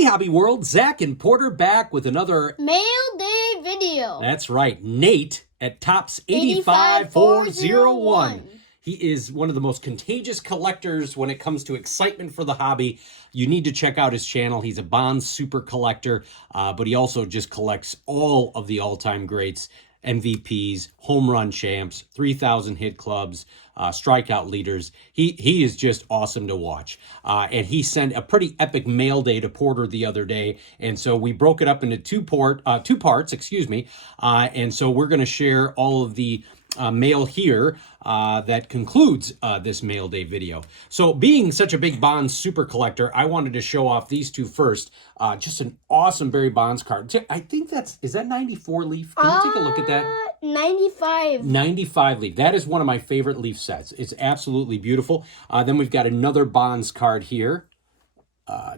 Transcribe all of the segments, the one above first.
Hey, Hobby World, Zach and Porter back with another Mail Day video. That's right, Nate at Tops 85401. He is one of the most contagious collectors when it comes to excitement for the hobby. You need to check out his channel. He's a Bonds super collector, but he also just collects all of the all-time greats. MVPs, home run champs, 3,000 hit clubs, strikeout leaders. He is just awesome to watch. And he sent a pretty epic mail day to Porter the other day. And so we broke it up into two parts, excuse me. And so we're going to share all of the mail here that concludes this mail day video. So being such a big Bonds super collector, I wanted to show off these two first. Just an awesome Barry Bonds card. I think is that 94 Leaf? Can you take a look at that? 95. 95 Leaf. That is one of my favorite Leaf sets. It's absolutely beautiful. Then we've got another Bonds card here.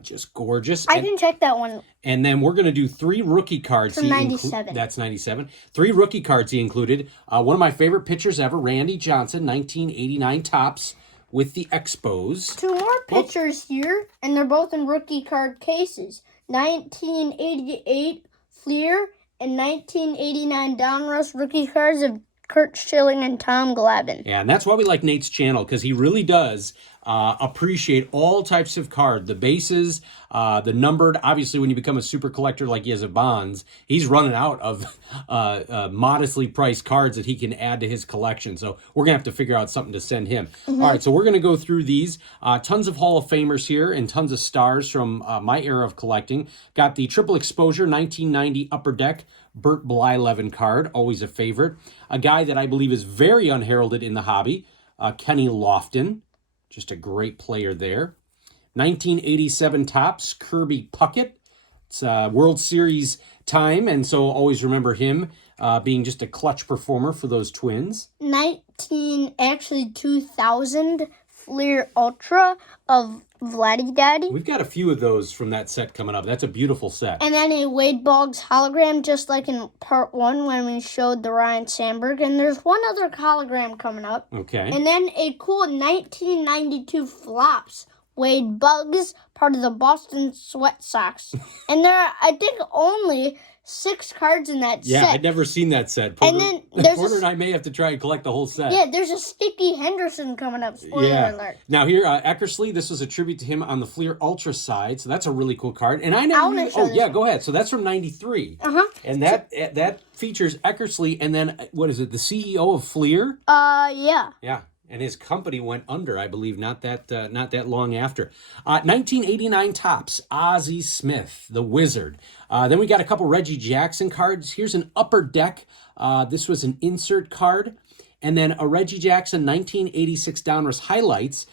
Just gorgeous. I can check that one. And then we're going to do 3 rookie cards. From 97. That's 97. 3 rookie cards he included. One of my favorite pitchers ever, Randy Johnson, 1989 Tops with the Expos. 2 more pitchers here, and they're both in rookie card cases. 1988 Fleer and 1989 Donruss rookie cards of Curt Schilling and Tom Glavine. Yeah, and that's why we like Nate's channel, because he really does appreciate all types of card. The bases, the numbered. Obviously, when you become a super collector like he is of Bonds, he's running out of modestly priced cards that he can add to his collection. So we're going to have to figure out something to send him. All right, so we're going to go through these. Tons of Hall of Famers here and tons of stars from my era of collecting. Got the Triple Exposure 1990 Upper Deck Bert Blyleven card, always a favorite. A guy that I believe is very unheralded in the hobby, Kenny Lofton. Just a great player there. 1987 Tops, Kirby Puckett. It's World Series time, and so always remember him being just a clutch performer for those Twins. 2000 Fleer Ultra of Vladdy Daddy. We've got a few of those from that set coming up. That's a beautiful set. And then a Wade Boggs hologram, just like in part 1 when we showed the Ryan Sandberg. And there's one other hologram coming up. Okay. And then a cool 1992 Flops. Wade Boggs, part of the Boston Sweat Sox. And there are, I think, only 6 cards in that set. Yeah, I'd never seen that set. Porter, and then there's Porter and I may have to try and collect the whole set. Yeah, there's a Sticky Henderson coming up. Spoiler alert. Now here, Eckersley, this was a tribute to him on the Fleer Ultra side, so that's a really cool card. And I never go ahead. So that's from 93. And that features Eckersley, and then, what is it, the CEO of Fleer? Yeah. Yeah. And his company went under, I believe, not that long after. 1989 Tops, Ozzie Smith, the Wizard. Then we got a couple Reggie Jackson cards. Here's an Upper Deck. This was an insert card. And then a Reggie Jackson 1986 Donruss Highlights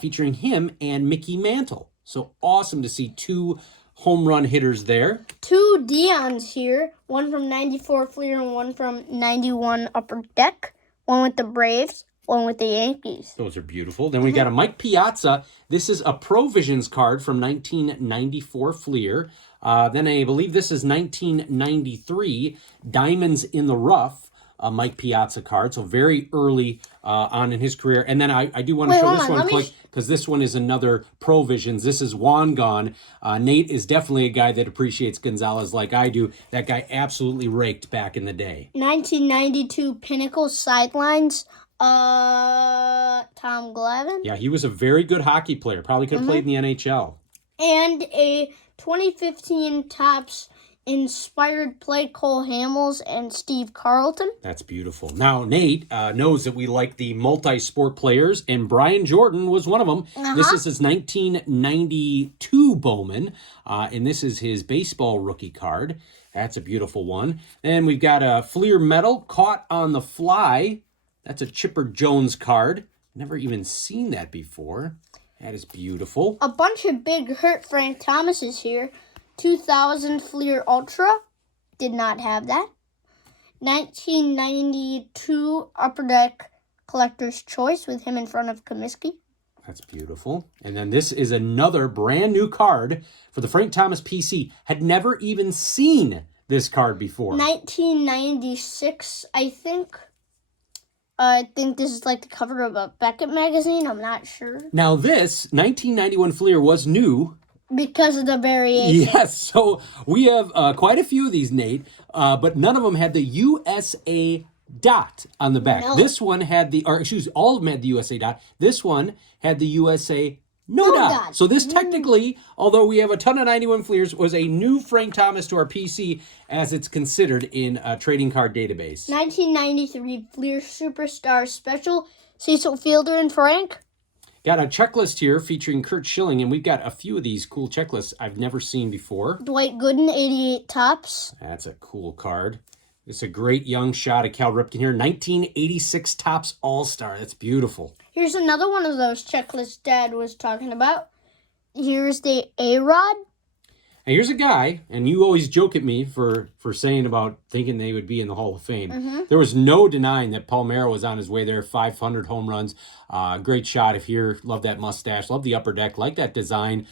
featuring him and Mickey Mantle. So awesome to see 2 home run hitters there. 2 Deons here. One from 94 Fleer and one from 91 Upper Deck. One with the Braves. One with the Yankees. Those are beautiful. Then we got a Mike Piazza. This is a Provisions card from 1994 Fleer. Then I believe this is 1993 Diamonds in the Rough, a Mike Piazza card. So very early on in his career. And then I do want to show this one quick, because this one is another Provisions. This is Juan Gone. Nate is definitely a guy that appreciates Gonzalez like I do. That guy absolutely raked back in the day. 1992 Pinnacle Sidelines. Tom Glavine. Yeah, he was a very good hockey player. Probably could have played in the NHL. And a 2015 Tops Inspired Play, Cole Hamels and Steve Carlton. That's beautiful. Now, Nate knows that we like the multi-sport players, and Brian Jordan was one of them. This is his 1992 Bowman, and this is his baseball rookie card. That's a beautiful one. And we've got a Fleer Medal, Caught on the Fly. That's a Chipper Jones card. Never even seen that before. That is beautiful. A bunch of big hurt Frank Thomases here. 2000 Fleer Ultra. Did not have that. 1992 Upper Deck Collector's Choice with him in front of Comiskey. That's beautiful. And then this is another brand new card for the Frank Thomas PC. Had never even seen this card before. 1996, I think. I think this is like the cover of a Beckett magazine. I'm not sure. Now this, 1991 Fleer was new. Because of the variation. Yes, so we have quite a few of these, Nate, but none of them had the USA dot on the back. No. This one had all of them had the USA dot. This one had the USA no dot. So this technically, although we have a ton of 91 Fleers, was a new Frank Thomas to our PC as it's considered in a trading card database. 1993 Fleer Superstar Special, Cecil Fielder and Frank. Got a checklist here featuring Curt Schilling, and we've got a few of these cool checklists I've never seen before. Dwight Gooden, 88 tops. That's a cool card. It's a great young shot of Cal Ripken here. 1986 Topps All-Star. That's beautiful. Here's another one of those checklists Dad was talking about. Here's the A-Rod. And here's a guy, and you always joke at me for saying about thinking they would be in the Hall of Fame. There was no denying that Palmeiro was on his way there. 500 home runs. Great shot of here. Love that mustache. Love the upper deck. Like that design.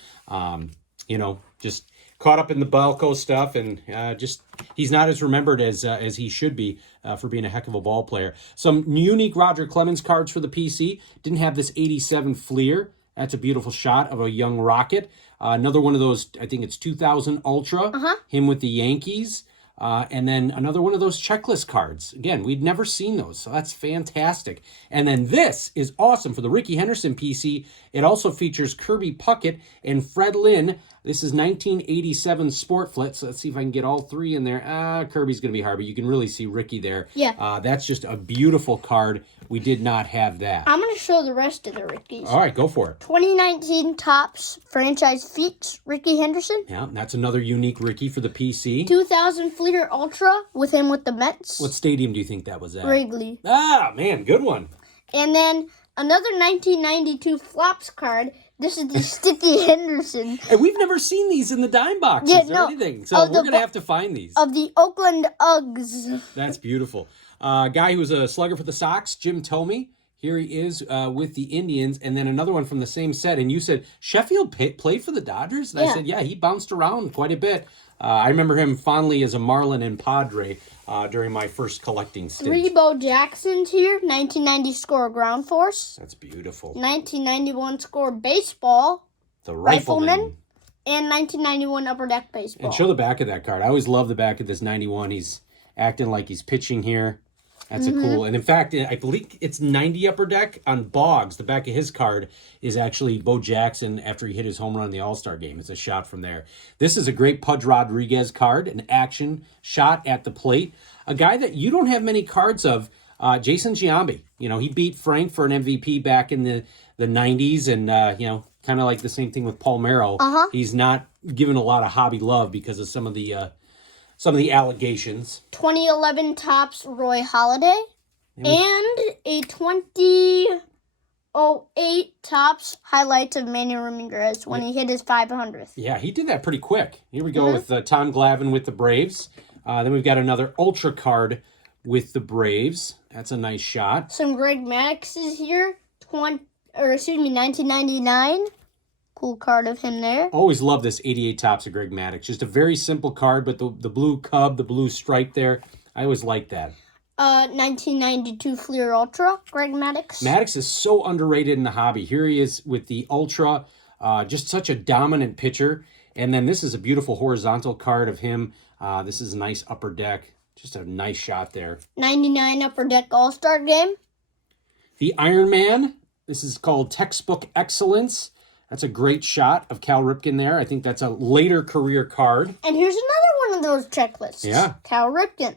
Just caught up in the Balco stuff, and just he's not as remembered as he should be for being a heck of a ball player. Some unique Roger Clemens cards for the PC. Didn't have this 87 Fleer. That's a beautiful shot of a young Rocket. Another one of those, I think it's 2000 Ultra, him with the Yankees. And then another one of those checklist cards. Again, we'd never seen those, so that's fantastic. And then this is awesome for the Rickey Henderson PC. It also features Kirby Puckett and Fred Lynn. This is 1987 Sport Flit, so let's see if I can get all three in there. Kirby's going to be hard, but you can really see Rickey there. Yeah. That's just a beautiful card. We did not have that. I'm going to show the rest of the Rickeys. All right, go for it. 2019 Topps Franchise Feats, Rickey Henderson. Yeah, that's another unique Rickey for the PC. 2000 Fleer Ultra with him with the Mets. What stadium do you think that was at? Wrigley. Ah, man, good one. And then another 1992 Flops card. This is the Sticky Henderson. And we've never seen these in the dime boxes or anything. So we're going to have to find these. Of the Oakland Uggs. That's beautiful. Guy who was a slugger for the Sox, Jim Thome. Here he is with the Indians. And then another one from the same set. And you said, Sheffield played for the Dodgers? And I said, yeah, he bounced around quite a bit. I remember him fondly as a Marlin and Padre during my first collecting stint. 3 Bo Jacksons here. 1990 score Ground Force. That's beautiful. 1991 score Baseball. The Rifleman. And 1991 Upper Deck Baseball. And show the back of that card. I always love the back of this 91. He's acting like he's pitching here. That's a cool, and in fact, I believe it's 90 Upper Deck on Boggs. The back of his card is actually Bo Jackson after he hit his home run in the All-Star game. It's a shot from there. This is a great Pudge Rodriguez card, an action shot at the plate. A guy that you don't have many cards of, Jason Giambi. You know, he beat Frank for an MVP back in the 90s, and, kind of like the same thing with Palmeiro. He's not given a lot of hobby love because of some of the allegations. 2011 Topps Roy Halladay. And a 2008 Topps highlights of Manny Ramirez when he hit his 500th. Yeah, he did that pretty quick. Here we go with Tom Glavine with the Braves. Then we've got another Ultra card with the Braves. That's a nice shot. Some Greg Maddux is here. 1999. Cool card of him there. Always love this 88 Topps of Greg Maddux. Just a very simple card, but the blue cub, the blue stripe there, I always like that. 1992 Fleer Ultra, Greg Maddux. Maddux is so underrated in the hobby. Here he is with the Ultra, just such a dominant pitcher. And then this is a beautiful horizontal card of him. This is a nice upper deck. Just a nice shot there. 99 Upper Deck All-Star Game. The Iron Man. This is called Textbook Excellence. That's a great shot of Cal Ripken there. I think that's a later career card. And here's another one of those checklists. Yeah. Cal Ripken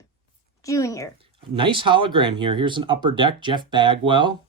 Jr. Nice hologram here. Here's an upper deck, Jeff Bagwell.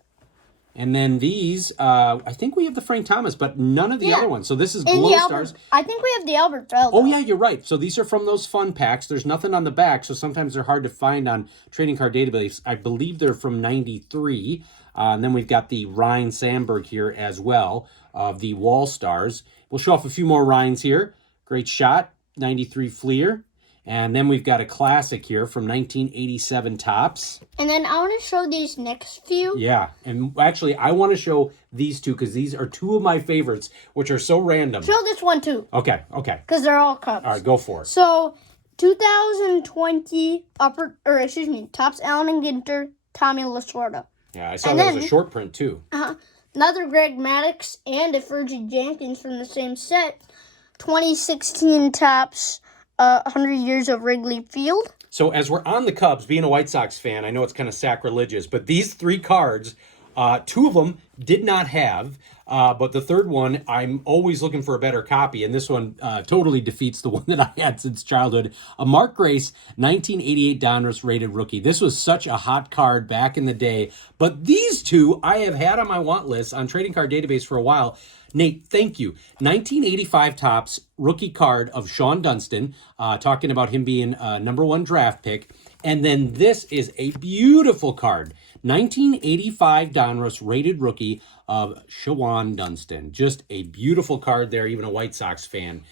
And then these, I think we have the Frank Thomas, but none of the other ones. So this is Glow Stars. I think we have the Albert Bell. Oh, yeah, you're right. So these are from those fun packs. There's nothing on the back, so sometimes they're hard to find on Trading Card Database. I believe they're from 93. And then we've got the Ryan Sandberg here as well of the Wall Stars. We'll show off a few more Ryans here. Great shot, 93 Fleer. And then we've got a classic here from 1987 Topps. And then I want to show these next few. Yeah, and actually I want to show these two because these are two of my favorites, which are so random. Show this one too. Okay. Because they're all Cubs. All right, go for it. So, 2020 Topps Allen and Ginter, Tommy Lasorda. Yeah, I saw that was a short print too. Another Greg Maddux and a Fergie Jenkins from the same set. 2016 Topps 100 Years of Wrigley Field. So as we're on the Cubs, being a White Sox fan, I know it's kind of sacrilegious, but these 3 cards, 2 of them did not have, but the third one, I'm always looking for a better copy, and this one totally defeats the one that I had since childhood. A Mark Grace 1988 Donruss rated rookie. This was such a hot card back in the day, but these 2 I have had on my want list on Trading Card Database for a while. Nate, thank you. 1985 Topps rookie card of Sean Dunston, talking about him being a #1 draft pick. And then this is a beautiful card. 1985 Donruss rated rookie of Shawan Dunston. Just a beautiful card there. Even a White Sox fan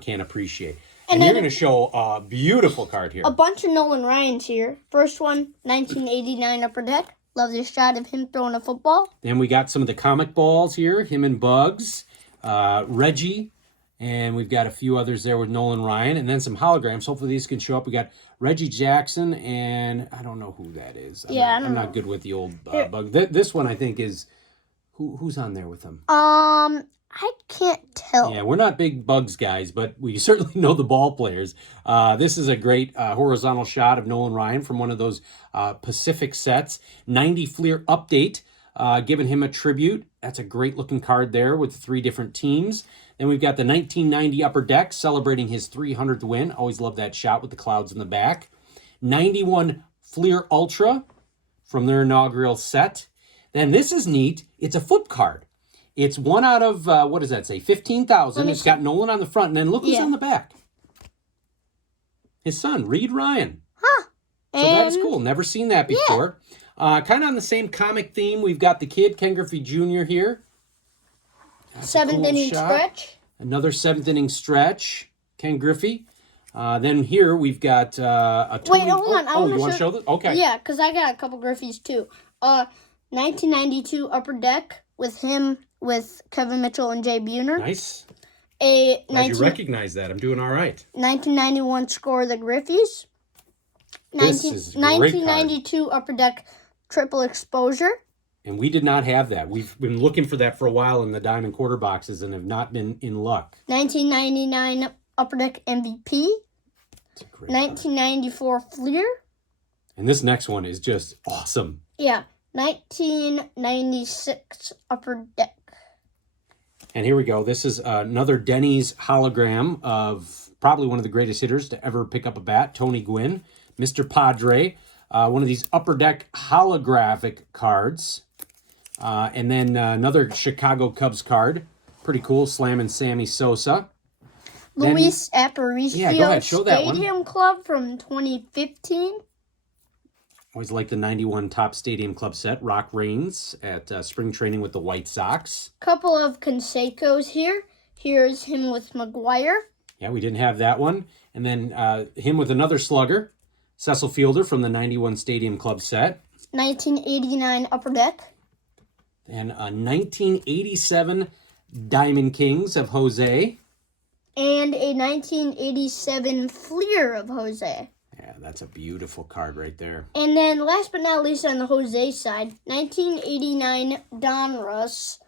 can appreciate. And you're going to show a beautiful card here. A bunch of Nolan Ryans here. First one, 1989 Upper Deck. Love this shot of him throwing a football. Then we got some of the comic balls here, him and Bugs, Reggie, and we've got a few others there with Nolan Ryan, and then some holograms. Hopefully these can show up. We got Reggie Jackson, and I don't know who that is. I'm not good with the old Bug. This one I think is, who's on there with him? I can't tell. Yeah, we're not big Bugs guys, but we certainly know the ball players. This is a great horizontal shot of Nolan Ryan from one of those Pacific sets. 90 Fleer update, giving him a tribute. That's a great looking card there with 3 different teams. Then we've got the 1990 Upper Deck celebrating his 300th win. Always love that shot with the clouds in the back. 91 Fleer Ultra from their inaugural set. Then this is neat. It's a flip card. It's 1 out of, what does that say, 15,000. It's got Nolan on the front, and then look who's on the back. His son, Reed Ryan. Huh. So that's cool. Never seen that before. Kind of on the same comic theme, we've got the kid, Ken Griffey Jr. here. That's 7th inning stretch. Another 7th inning stretch, Ken Griffey. Then here we've got a Tony. Wait, hold on. You want to show this? Okay. Yeah, because I got a couple Griffeys too. 1992 Upper Deck with him, with Kevin Mitchell and Jay Buhner. Nice. Glad you recognize that. I'm doing all right. 1991 Score of the Griffies. This is a great 1992 Upper Deck Triple Exposure. And we did not have that. We've been looking for that for a while in the Diamond Quarter boxes and have not been in luck. 1999 Upper Deck MVP. It's a great 1994 Fleer. And this next one is just awesome. Yeah. 1996 Upper Deck. And here we go. This is another Denny's hologram of probably one of the greatest hitters to ever pick up a bat, Tony Gwynn, Mr. Padre. One of these Upper Deck holographic cards. And then another Chicago Cubs card. Pretty cool, slamming Sammy Sosa. Luis Aparicio go ahead, show that one. Stadium Club from 2015. Always like the 91 Top Stadium Club set. Rock Reigns at spring training with the White Sox. Couple of Canseco's here. Here's him with McGuire. Yeah, we didn't have that one. And then him with another slugger. Cecil Fielder from the 91 Stadium Club set. 1989 Upper Deck. And a 1987 Diamond Kings of Jose. And a 1987 Fleer of Jose. Yeah, that's a beautiful card right there. And then last but not least on the Jose side, 1989 Donruss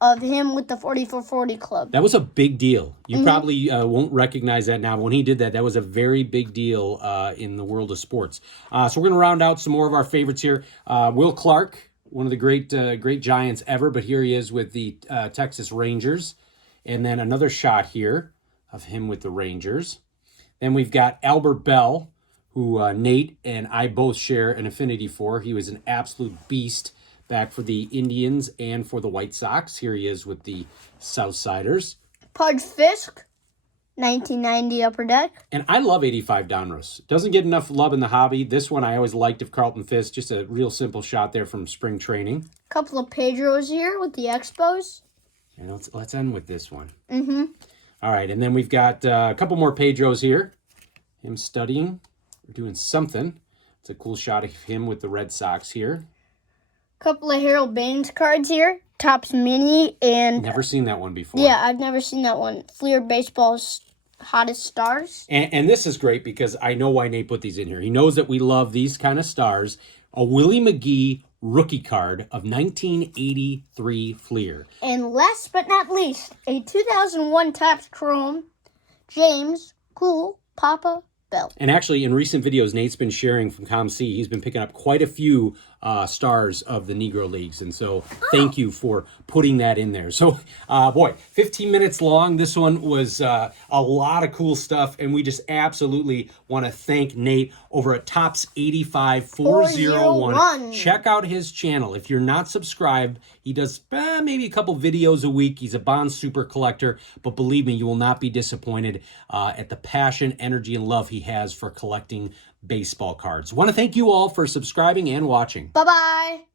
of him with the 4440 Club. That was a big deal. You probably won't recognize that now. When he did that, that was a very big deal in the world of sports. So we're going to round out some more of our favorites here. Will Clark, one of the great Giants ever, but here he is with the Texas Rangers. And then another shot here of him with the Rangers. Then we've got Albert Bell, who Nate and I both share an affinity for. He was an absolute beast back for the Indians and for the White Sox. Here he is with the Southsiders. Pudge Fisk, 1990 Upper Deck. And I love 85 Donruss. Doesn't get enough love in the hobby. This one I always liked of Carlton Fisk. Just a real simple shot there from spring training. Couple of Pedros here with the Expos. And let's end with this one. Mm-hmm. All right, and then we've got a couple more Pedros here. Him studying, or doing something. It's a cool shot of him with the Red Sox here. Couple of Harold Baines cards here. Topps Mini and... Never seen that one before. Yeah, I've never seen that one. Fleer Baseball's Hottest Stars. And this is great because I know why Nate put these in here. He knows that we love these kind of stars. A Willie McGee rookie card of 1983 Fleer. And last but not least, a 2001 Topps Chrome James Cool Papa Bell. And actually, in recent videos, Nate's been sharing from ComC. He's been picking up quite a few stars of the Negro Leagues. And so thank you for putting that in there. So, boy, 15 minutes long. This one was a lot of cool stuff. And we just absolutely want to thank Nate over at Tops 85401. Check out his channel. If you're not subscribed, he does maybe a couple videos a week. He's a Bond super collector. But believe me, you will not be disappointed at the passion, energy, and love he has for collecting baseball cards. Want to thank you all for subscribing and watching. Bye-bye.